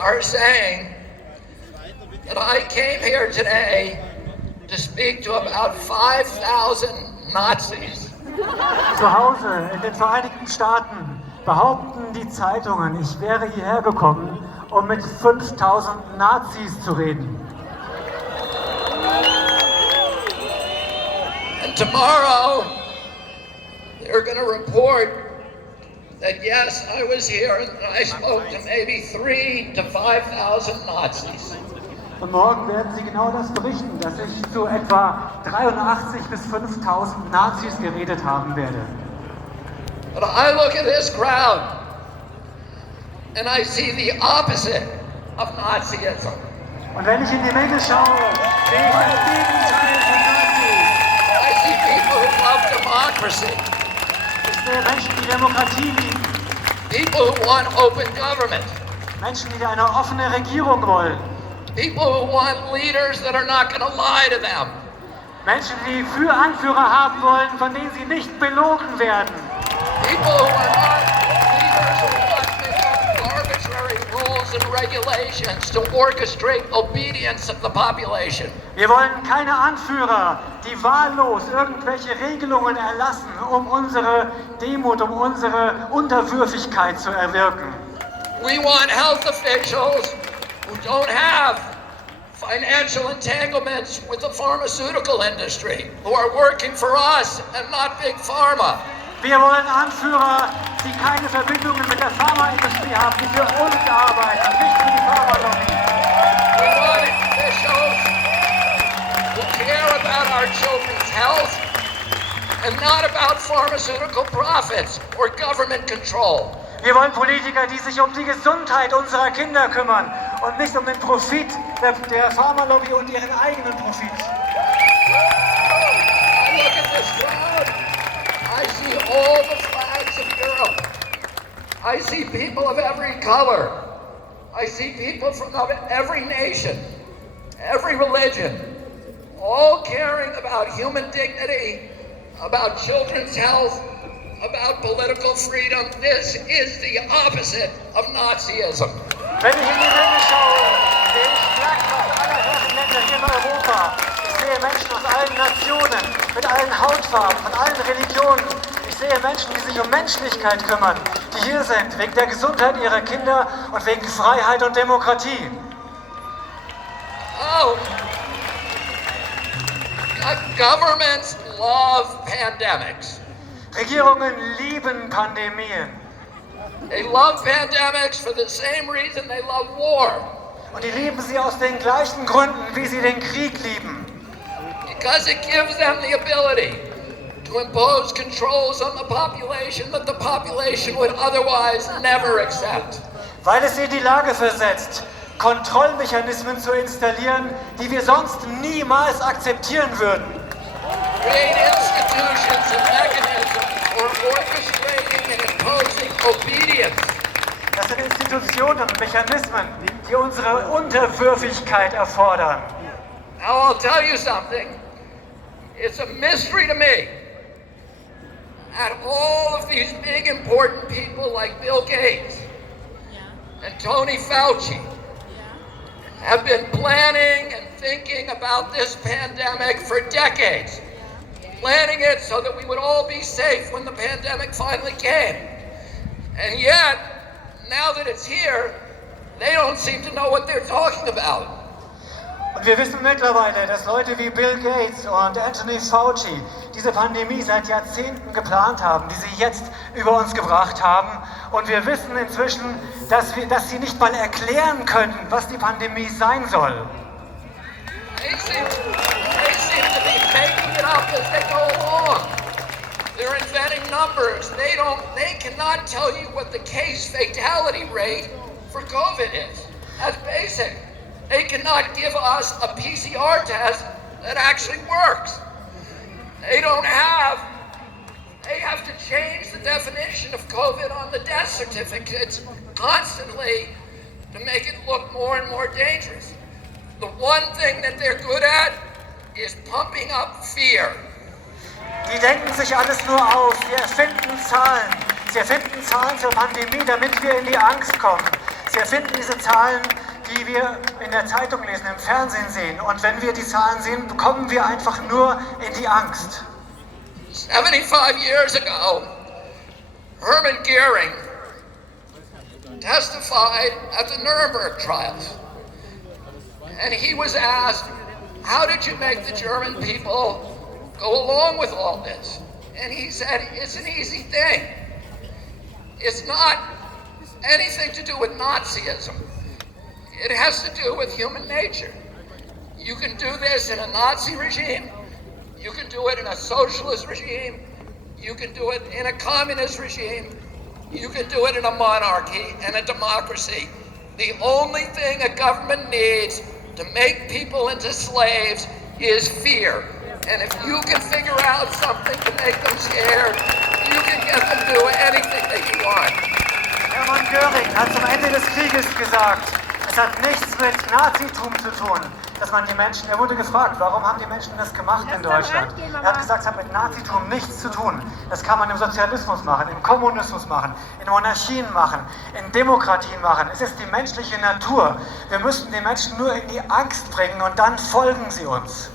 Are saying that I came here today to speak to about 5,000 Nazis. Zu Hause in den Vereinigten Staaten behaupten die Zeitungen, ich wäre hierher gekommen, um mit 5.000 Nazis zu reden. And tomorrow they're going to report that yes, I was here and I spoke to maybe 3,000 to 5,000 Nazis. Und morgen werden sie genau das berichten, dass ich zu etwa 83 bis 5.000 Nazis geredet haben werde. But I look at this crowd and I see the opposite of Nazism. Und wenn ich in die Menge schaue, sehe ich das Gegenteil von Nazis. I see people who love democracy. Ich sehe Menschen, die Demokratie lieben. People who want open government. Menschen, die eine offene Regierung wollen. People who want leaders that are not going to lie to them. Menschen, die Anführer haben wollen, von denen sie nicht belogen werden. People who are not leaders who want to make arbitrary rules and regulations to orchestrate obedience of the population. Wir wollen keine Anführer, die wahllos irgendwelche Regelungen erlassen, um unsere Demut, um unsere Unterwürfigkeit zu erwirken. We want health officials who don't have financial entanglements with the pharmaceutical industry, who are working for us and not big pharma. Wir wollen Anführer, die keine Verbindungen mit der Pharmaindustrie haben, die für uns arbeiten, nicht für die Pharmalobby. We want officials who care about our children's health and not about pharmaceutical profits or government control. Wir wollen Politiker, die sich um die Gesundheit unserer Kinder kümmern und nicht um den Profit der Pharmalobby und ihren eigenen Profit. I look at this crowd. I see all the flags of Europe. I see people of every color. I see people from every nation, every religion, all caring about human dignity, about children's health, about political freedom. This is the opposite of Nazism. Wenn ich in die Menge schaue, sehe ich Flaggen aller Herrenländer hier in Europa. Ich sehe Menschen aus allen Nationen, mit allen Hautfarben, von allen Religionen. Ich sehe Menschen, die sich um Menschlichkeit kümmern, die hier sind, wegen der Gesundheit ihrer Kinder und wegen Freiheit und Demokratie. Oh, governments love pandemics. Regierungen lieben Pandemien. They love pandemics for the same reason they love war. Und die lieben sie aus den gleichen Gründen, wie sie den Krieg lieben. Because it gives them the ability to impose controls on the population that the population would otherwise never accept. Weil es sie in die Lage versetzt, Kontrollmechanismen zu installieren, die wir sonst niemals akzeptieren würden. Create institutions and mechanisms for orchestrating and imposing obedience. Das sind Institutionen und Mechanismen, die unsere Unterwürfigkeit erfordern. Now I'll tell you something. It's a mystery to me that all of these big important people like Bill Gates and Tony Fauci have been planning and thinking about this pandemic for decades. Planning it so that we would all be safe when the pandemic finally came. And yet, now that it's here, they don't seem to know what they're talking about. Und wir wissen mittlerweile, dass Leute wie Bill Gates und Anthony Fauci diese Pandemie seit Jahrzehnten geplant haben, die sie jetzt über uns gebracht haben. Und wir wissen inzwischen, dass sie nicht mal erklären können, was die Pandemie sein soll. They seem to be making it up as they go along. They're inventing numbers. They cannot tell you what the case fatality rate for COVID is. That's basic. They cannot give us a PCR test that actually works. They have to change the definition of COVID on the death certificates constantly to make it look more and more dangerous. The one thing that they're good at is pumping up fear. Die denken sich alles nur aus, sie erfinden Zahlen. Sie erfinden Zahlen zur Pandemie, damit wir in die Angst kommen. Sie erfinden diese Zahlen, die wir in der Zeitung lesen, im Fernsehen sehen. Und wenn wir die Zahlen sehen, kommen wir einfach nur in die Angst. 75 years ago, Hermann Goering testified at the Nuremberg trials. And he was asked, how did you make the German people go along with all this? And he said, it's an easy thing. It's not anything to do with Nazism. It has to do with human nature. You can do this in a Nazi regime. You can do it in a socialist regime. You can do it in a communist regime. You can do it in a monarchy and a democracy. The only thing a government needs to make people into slaves is fear. And if you can figure out something to make them scared, you can get them to do anything that you want. Hermann Göring hat zum Ende des Krieges gesagt, es hat nichts mit Nazitum zu tun, dass man die Menschen, er wurde gefragt, warum haben die Menschen das gemacht in Deutschland? Er hat gesagt, es hat mit Nazitum nichts zu tun. Das kann man im Sozialismus machen, im Kommunismus machen, in Monarchien machen, in Demokratien machen. Es ist die menschliche Natur. Wir müssen die Menschen nur in die Angst bringen und dann folgen sie uns.